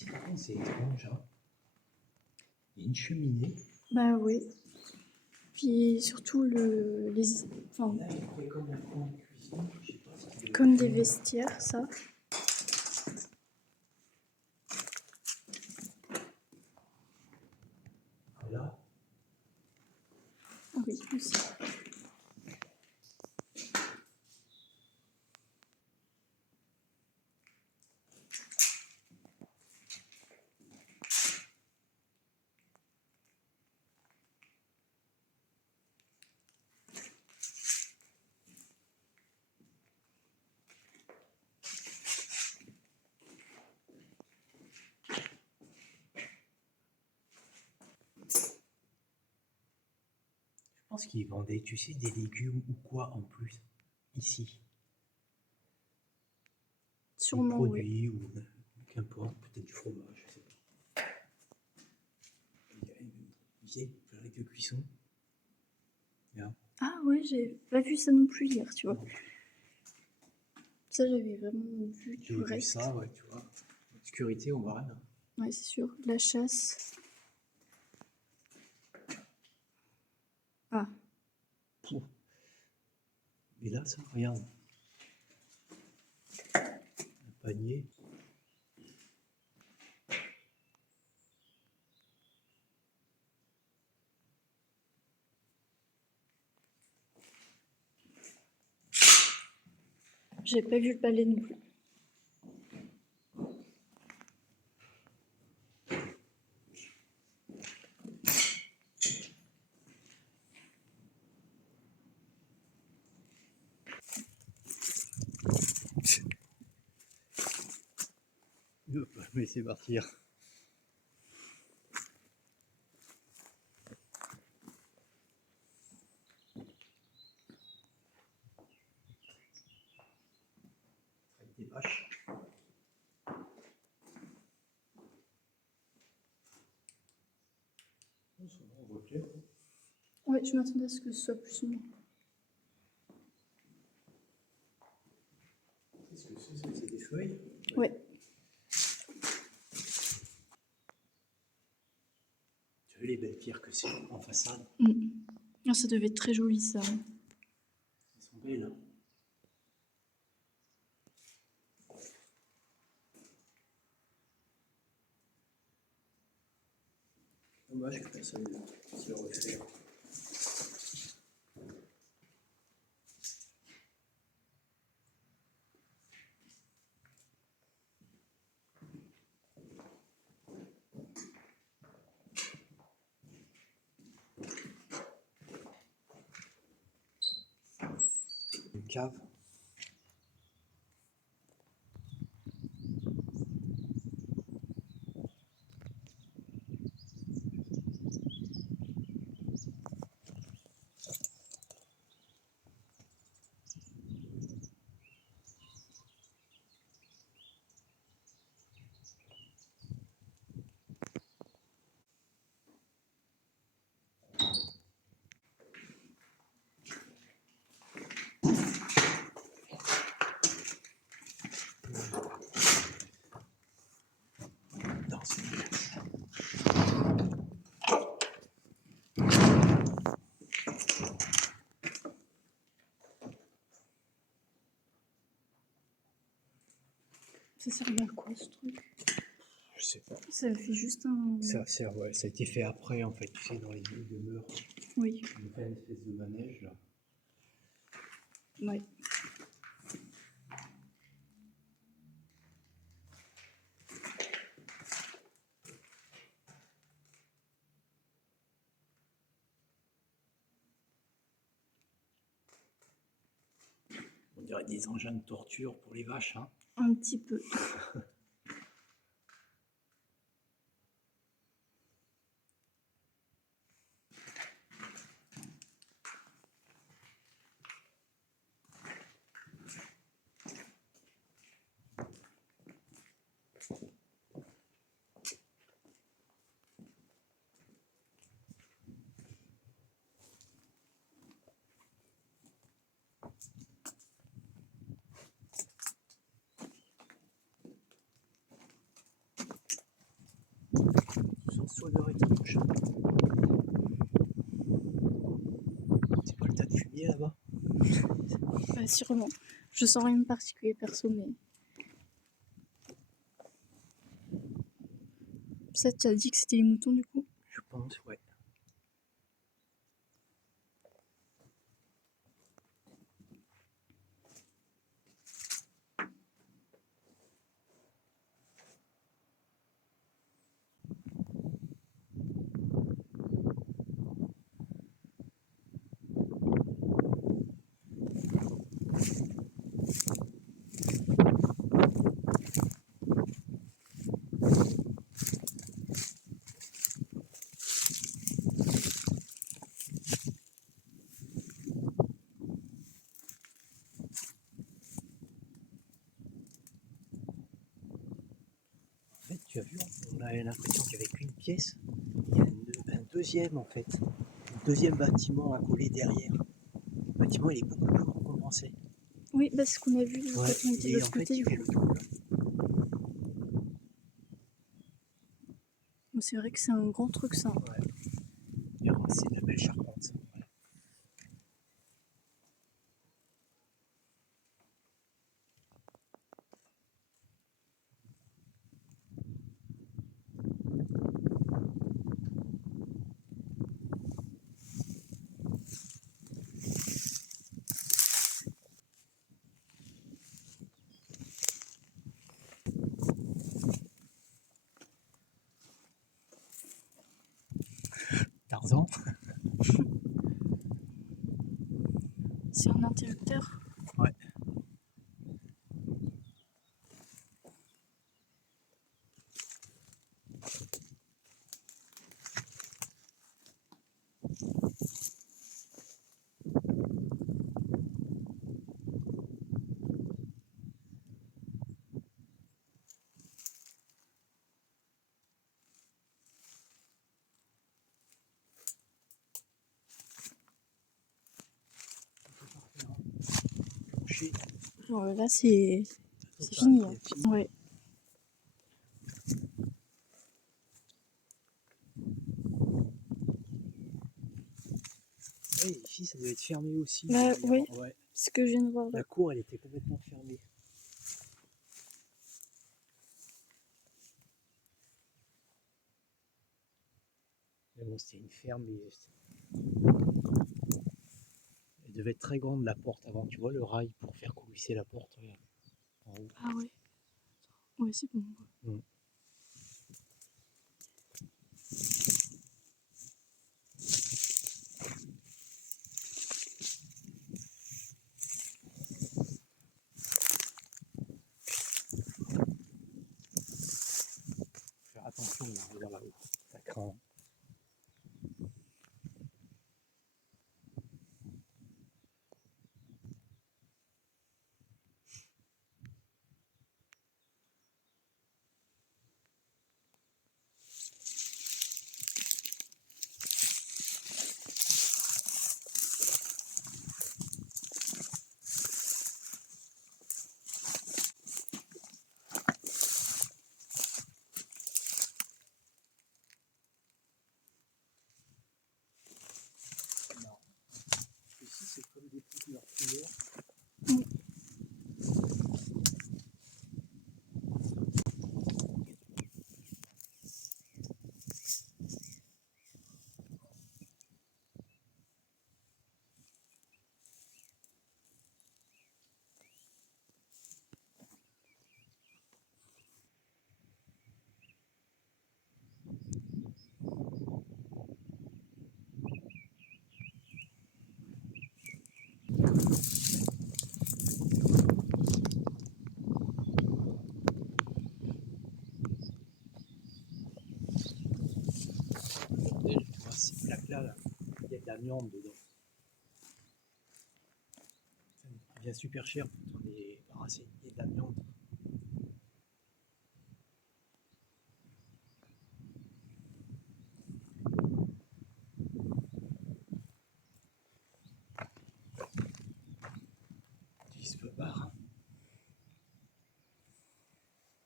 Ici, par contre, c'est étrange. Hein. Il y a une cheminée. Bah oui. Puis surtout enfin, Là, il fait comme la coin de cuisine. Je sais pas ce qu'il y a. comme des vestiaires, ça. Là. Oui, aussi. Je pense qu'ils vendaient, tu sais, des légumes ou quoi en plus, ici. Sûrement, des produits ou qu'importe, peut-être du fromage, je sais pas. Il y a une vieille plaque de cuisson. Là. Ah ouais, j'ai pas vu ça non plus hier, tu vois. Ça, j'avais vraiment vu J'ai vu ça, ouais, tu vois. Obscurité, on voit rien. Ouais, c'est sûr. La chasse. Ah. Pouf. Et là, ça, regarde. Un panier. J'ai pas vu le balai non plus. Je ne vais pas me laisser partir. Avec des vaches. On voit clair. Ouais, je m'attendais à ce que ce soit plus sombre. Qu'est-ce que c'est? C'est des feuilles? Ouais. Tu as vu les belles pierres que c'est en façade? Ah, ça devait être très joli, ça. Elles sont belles. Hein. Dommage que personne ne se le refait. Une cave. Non, c'est Ça servait à quoi, ce truc? Je sais pas. Ça fait juste un... Ça sert, ouais, ça a été fait après, en fait, tu sais, dans les demeures. Oui. On fait une espèce de manège, là. Ouais. On dirait des engins de torture pour les vaches, hein. Un petit peu. odeur étrange. C'est pas le tas de fumier là-bas? Sûrement. Je sens rien de particulier perso, mais. Ça, tu as dit que c'était les moutons du coup? Je pense, ouais. En fait, tu as vu, on a l'impression qu'il n'y avait qu'une pièce. Il y a un deuxième en fait. Un deuxième bâtiment à coller derrière. Le bâtiment il est beaucoup plus grand qu'on pensait. Oui, bah, c'est ce qu'on a vu quand on était de et l'autre en fait côté il du fait coup. le double. Bon, c'est vrai que c'est un grand truc ça. Ouais. Et c'est de la belle charpente. Ça. Voilà. Tarzan. C'est un interrupteur. Ouais. Clocher. Là, c'est fini. Hein. Ouais. Ouais, ici ça doit être fermé aussi. Bah, oui, ouais. c'est ce que je viens de voir là. La cour elle était complètement fermée. Mais bon, c'était une ferme. Elle devait être très grande la porte avant. Tu vois le rail pour faire coulisser la porte. Regarde. En haut. Ah ouais. Ouais, c'est bon. Mm. Faire attention là, regarde là-haut. Ça craint. Ici, c'est comme des petites meurtrières. Mm. Tu vois, ces plaques-là, il y a de l'amiante dedans. Ça devient super cher pour les débarrasser. Il y a de l'amiante. Il se peut barre. Hein.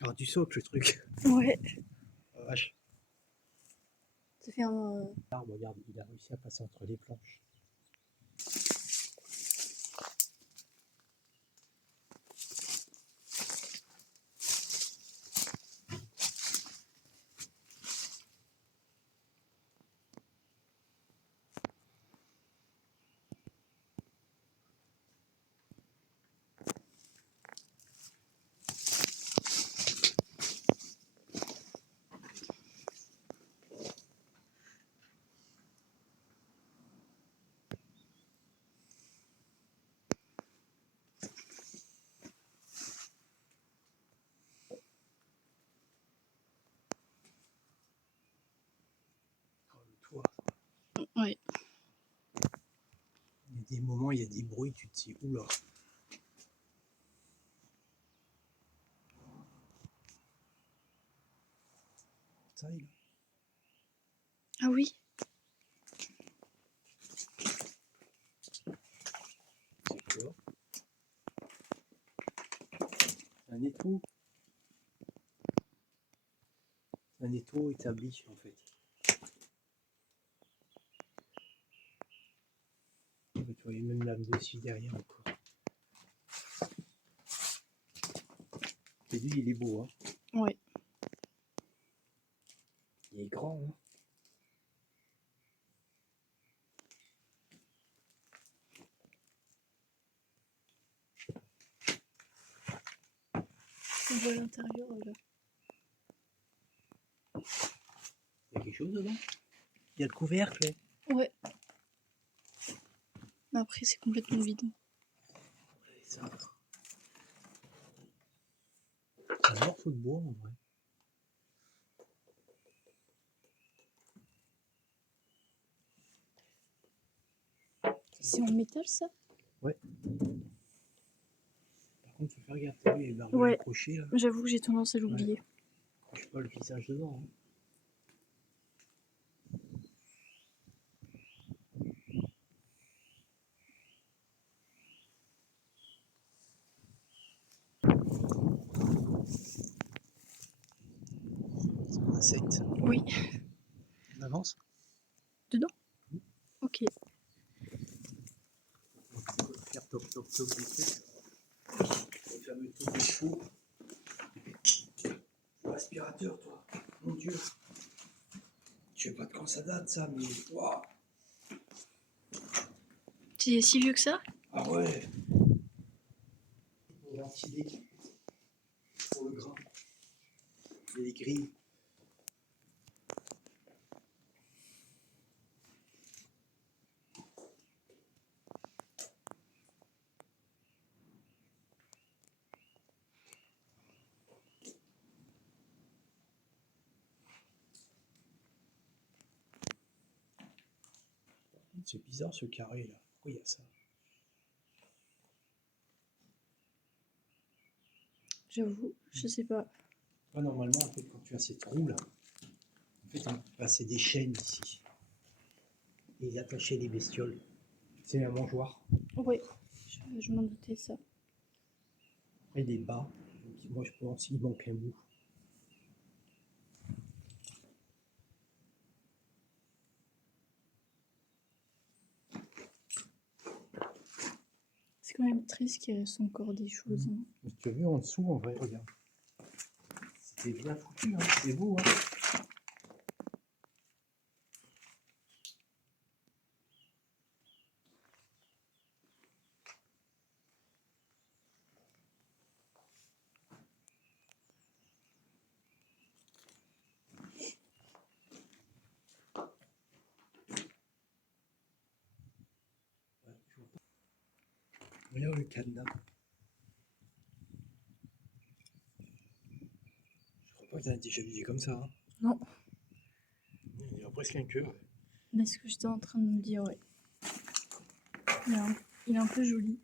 Alors, du socle, le truc. Ouais. Oh, vache. fait un... L'arbre, regarde, il a réussi à passer entre les planches. Oh, le toit. Ouais. Il y a des moments, il y a des bruits, tu te dis, oula. Ça, il Ah oui. c'est quoi? C'est un étau. C'est un étau établi, en fait. Tu vois, il y a même lame de scie derrière encore. Et lui, il est beau, hein. Ouais. Il est grand, hein. On voit l'intérieur là. Il y a quelque chose dedans? Il y a le couvercle. Ouais. Mais après, c'est complètement vide. C'est un morceau de bois, en vrai. C'est en métal ça? Par contre, faut faire gaffe, t'as vu, les barbelés Ouais. accrochés, là. J'avoue que j'ai tendance à l'oublier. Accroche pas le visage dedans, hein. C'est un insecte. Oui. On avance. Dedans? Ok. On peut faire toc toc toc des trucs. Le fameux truc de chevaux. Le aspirateur, toi. Mon Dieu. Je sais pas de quand ça date, ça, mais waouh. C'est si vieux que ça? Ah ouais. Pour ventiler. Pour le grain. Et les grilles. C'est bizarre ce carré là. Pourquoi il y a ça? J'avoue, je sais pas. Pas normalement, en fait, quand tu as ces trous là, en fait, on peut passer des chaînes ici. Et ils attachaient les bestioles. C'est un mangeoire. Ouais. Je m'en doutais ça. Après, des bas. Donc, moi, je pense qu'il manque un bout. C'est quand même triste qu'il reste encore des choses. Hein. Mais tu as vu en dessous, en vrai, regarde. C'était bien foutu, hein. C'est beau, hein. Ouais, je vois pas. Regarde le cadenas. Je crois pas que t'en as déjà visé comme ça, hein. Non. Il y a presque un cœur. Mais ce que j'étais en train de me dire, ouais. Il est un peu joli.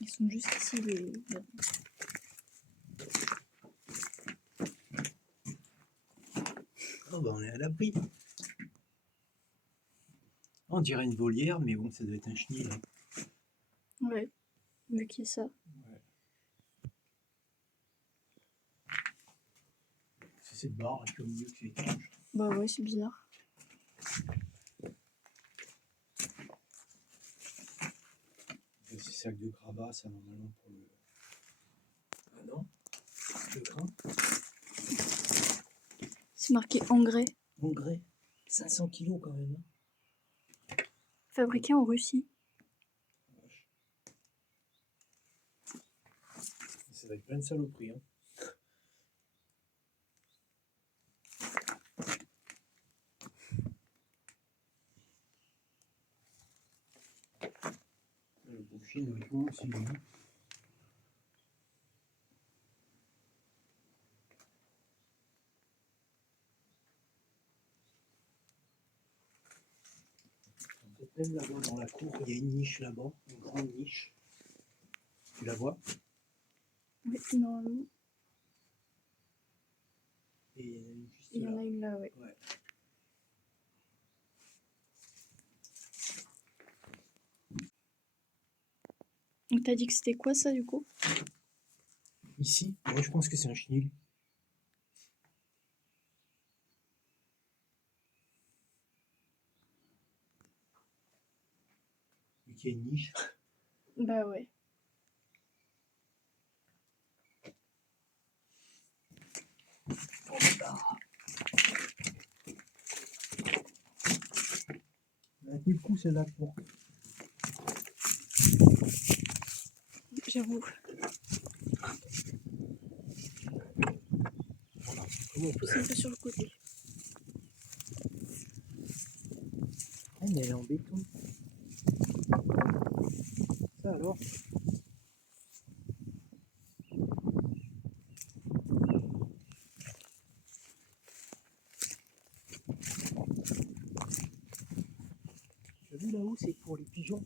Ils sont juste ici les. Oh bah on est à l'abri. On dirait une volière, mais bon, ça doit être un chenil, hein. Ouais. Vu qu'il y a ça. Ouais. cette barre qui est au milieu qui est étrange. Bah ouais, c'est bizarre. Ces sacs de gravats, ça normalement pour le. Ah non, le grain. C'est marqué engrais. Engrais, 500 kilos quand même. Fabriqué en Russie. Ça va être plein de saloperies. Hein. Le boucher de tout aussi. Même là-bas dans la cour, il y a une niche là-bas, une grande niche. Tu la vois? Oui, normalement. Et il y en a une juste Il y en là. a une là, ouais. Ouais. Donc t'as dit que c'était quoi ça du coup? Ici, moi je pense que c'est un chenil. Vu qu'il y a une niche. Bah ouais. Un coup de coup celle-là pour. J'avoue. Voilà. Comment on peut C'est un peu sur le côté. Ah, mais elle est en béton. Ça alors? Tu as vu là-haut, c'est pour les pigeons.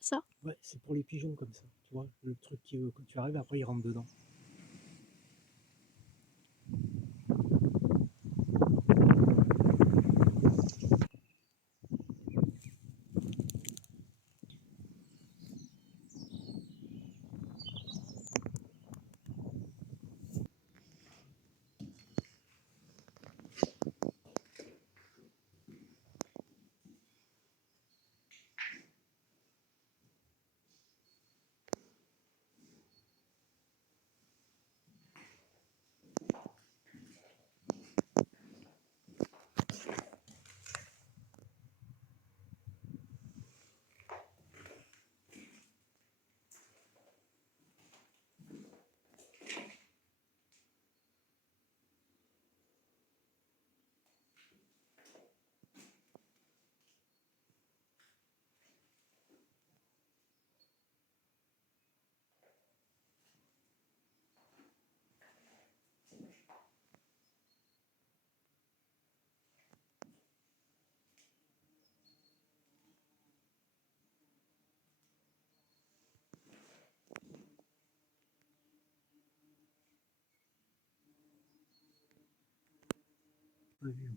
Ça? Ouais, c'est pour les pigeons comme ça. Tu vois, le truc qui, quand tu arrives, après ils rentrent dedans. Pas vu.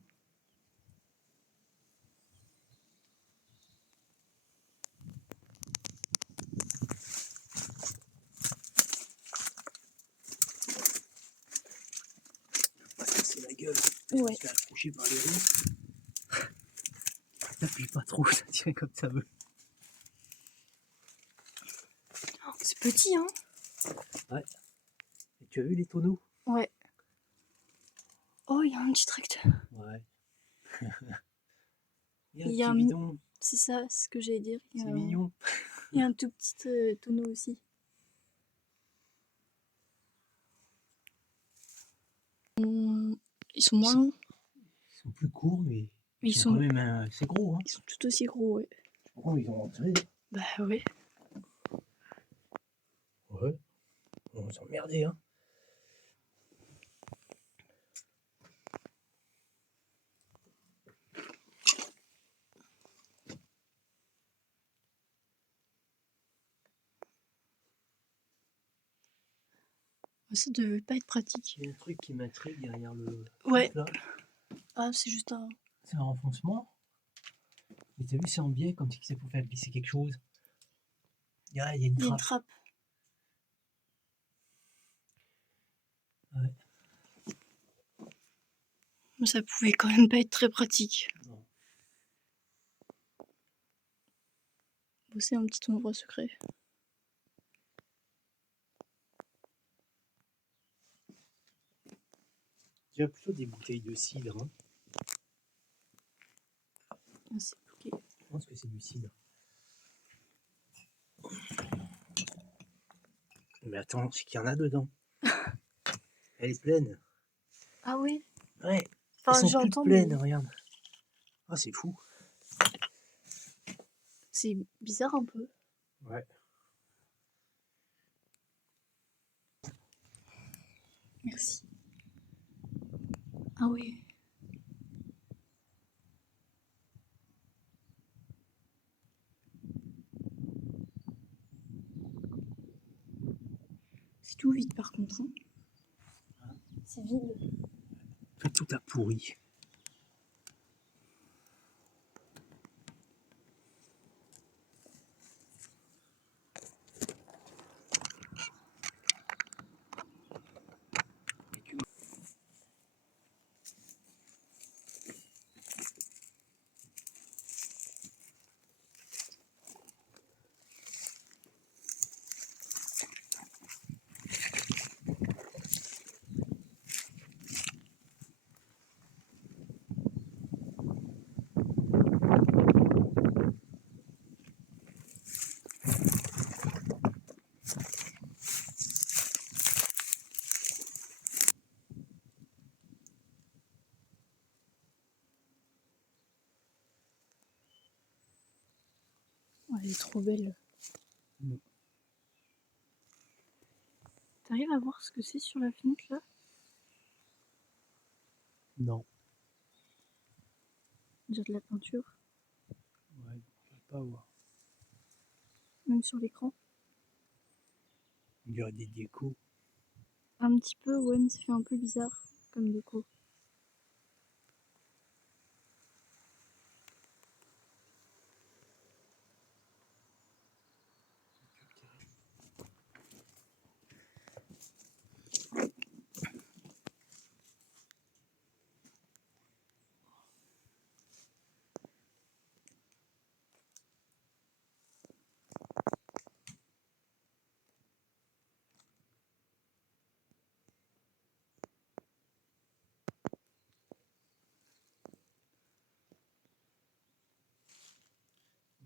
Pas casser la gueule. Ouais. Se faire accrocher par les roues. T'appuies pas trop, ça tient comme ça veut. Oh, c'est petit, hein? Ouais. Et tu as vu les tonneaux? Ouais. Oh, il y a un petit tracteur. Ouais. Il y a un Il y a petit un- bidon. C'est ça, c'est ce que j'allais dire. C'est mignon. Il y a un tout petit tonneau aussi. Ils sont moins longs. Ils sont plus courts, mais Ils sont sont, quand même assez gros. Hein. ils sont tout aussi gros, ouais. Pourquoi ils ont rentré? Bah ouais. Ouais. On va s'emmerder, hein. Ça devait pas être pratique. Il y a un truc qui m'intrigue derrière le. Ouais. Là. Ah, c'est juste un. C'est un renfoncement. Mais t'as vu, c'est en biais comme si c'est pour faire glisser quelque chose. Il y a une Il y a une trappe. trappe. Ça pouvait quand même pas être très pratique. Non. Bon, c'est un petit endroit secret. Il y a plutôt des bouteilles de cidre. Hein. Ah, c'est bloqué. Je pense que c'est du cidre. Mais attends, c'est qu'il y en a dedans. Elle est pleine. Ah ouais. Ouais. Enfin, Elles sont toutes j'entends, pleines, mais regarde. Ah, c'est fou. c'est bizarre un peu. Ouais. Merci. Ah ouais. C'est tout vide par contre. Hein. C'est vide. Tout a pourri. Ouais, elle est trop belle. Mm. T'arrives à voir ce que c'est sur la fenêtre là? Non. Déjà de la peinture. Ouais, je ne peux pas voir. Même sur l'écran. On dirait des décos. Un petit peu, ouais, mais ça fait un peu bizarre comme déco.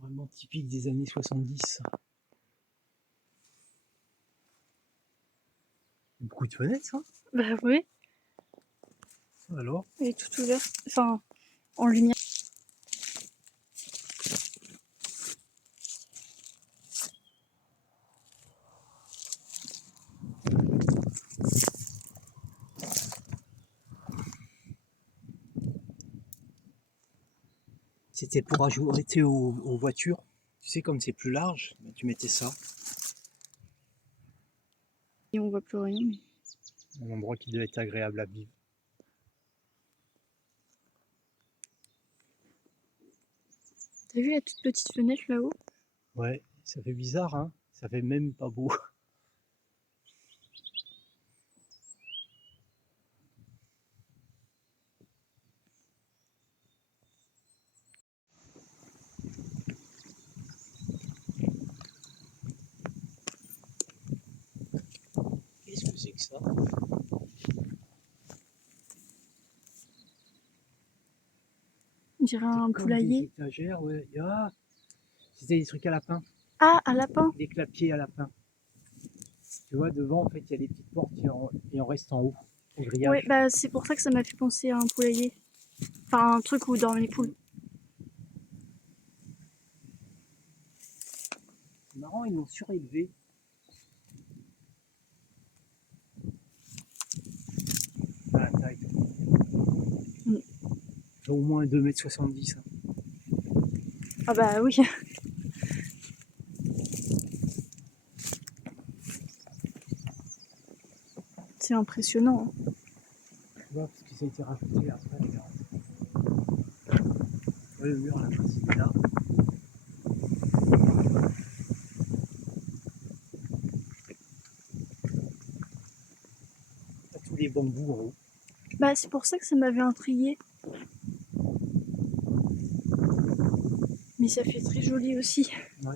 Vraiment typique des années 70. Beaucoup de fenêtres, ça. Bah ouais, Alors, elle est toute ouverte. Enfin, en lumière. c'était pour ajouter aux voitures. Tu sais, comme c'est plus large, tu mettais ça. Et on voit plus rien, mais. Un endroit qui devait être agréable à vivre. T'as vu la toute petite fenêtre là-haut? Ouais, ça fait bizarre, hein. Ça fait même pas beau. Qu'est-ce que c'est que ça? On dirait un Comme des poulailler. étagères, ouais. Ah, c'était des trucs à lapin, Ah, un lapin! des clapiers à lapin. Tu vois, devant, en fait, il y a des petites portes et on reste en haut, au grillage. Ouais, bah c'est pour ça que ça m'a fait penser à un poulailler. Enfin, un truc où dorment les poules. C'est marrant, ils l'ont surélevé. À la taille. Mm. Au moins 2,70 m. Ah bah oui. C'est impressionnant. Hein. Tu vois, parce que ça a été rajouté après. Regarde. Ouais, le mur à la fin, c'est là. Tous les bambous en haut. Bah, c'est pour ça que ça m'avait intrigué. Mais ça fait très joli aussi. Ouais.